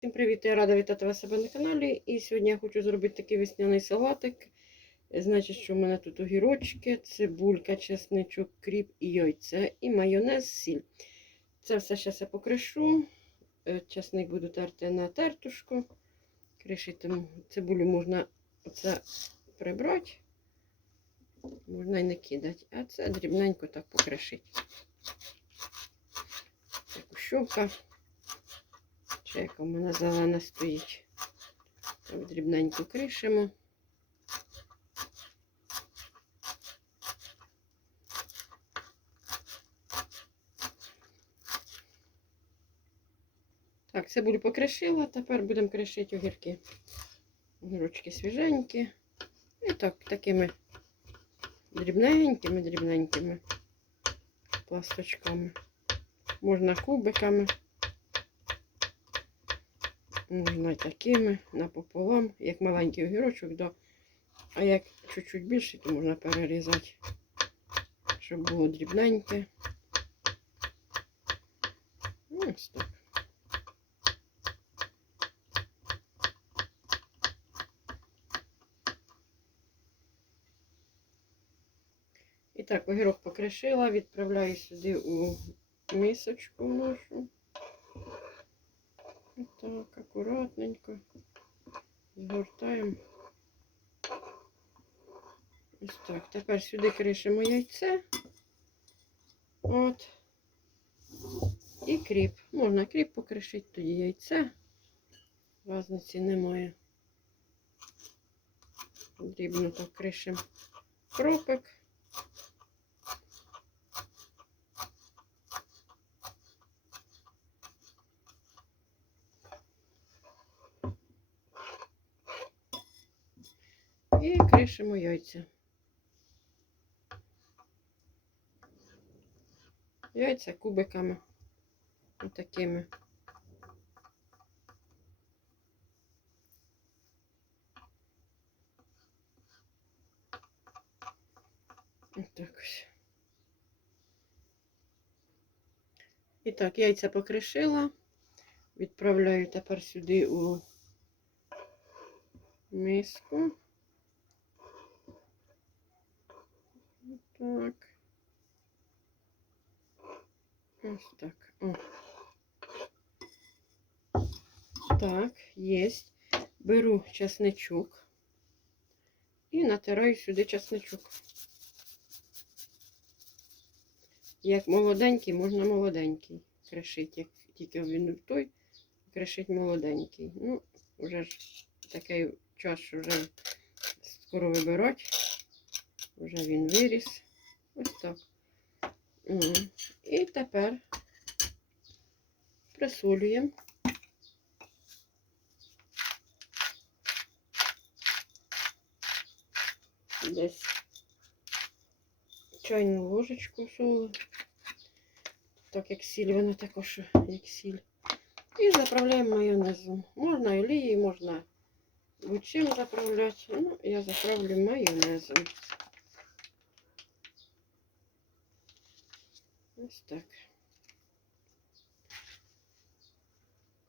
Всім привіт! Я рада вітати вас себе на каналі. І сьогодні я хочу зробити такий весняний салатик. Значить, що в мене тут огірочки, цибулька, чесничок, кріп і яйце, і майонез, сіль. Це все зараз я покришу. Е, Чесник буду терти на тертушку. Кришити цибулю можна оце прибрати, можна і не кидати, а це дрібненько так покришити. Це кущовка. Ще яка в мене зелена стоїть. Так, дрібненько кришимо. Так, цибулю покришила, тепер будемо кришити огірки. Огірочки свіженькі. І так, такими дрібненькими, дрібненькими пласточками. Можна кубиками. Можна такими напополам, як маленький огірочок, да. а як чуть-чуть більше, то можна перерізати, щоб було дрібненьке. Ось так. І так, огірок покришила, відправляю сюди у мисочку нашу. Так, акуратненько згортаємо. Ось так. Тепер сюди кришимо яйце. От. І кріп. Можна кріп покришити, тоді яйце. Разниці немає. Дрібно так кропик. І кришимо яйця. Яйця кубиками. Отакими. Отак ось. І так, яйця покришила. Відправляю тепер сюди у миску. Так. Ось так. О. Так, єсть. Беру чесничок і натираю сюди чесничок. Як молоденький, можна молоденький кришити, як тільки він той, кришить молоденький. Ну, вже ж такий час, що вже скоро вибирати. Вже він виріс. Ось так. І тепер присолюємо. Десь чайну ложечку солі. Так як сіль, вона також як сіль. І заправляємо майонезом. Можна олією, можна будь-чим заправляти. Ну, я заправлю майонезом. Ось так.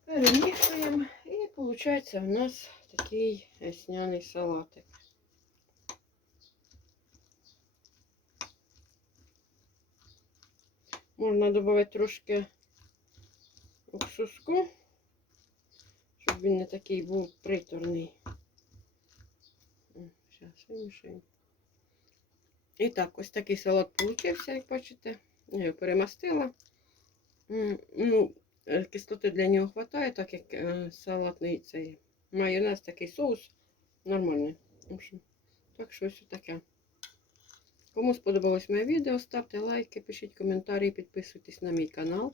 Перемішуємо і виходить у нас такий весняний салатик. Можна додати трошки уксуску, щоб він не такий був приторний. Зараз вимішаємо. І так, ось такий салат получився, як бачите. Я його перемастила. Ну, е, кислоти для нього вистачає, так як е, салатний цей майонез, такий соус нормальний. Так що ось таке. Кому сподобалось моє відео, ставте лайки, пишіть коментарі, підписуйтесь на мій канал.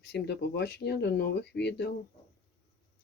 Всім до побачення, до нових відео.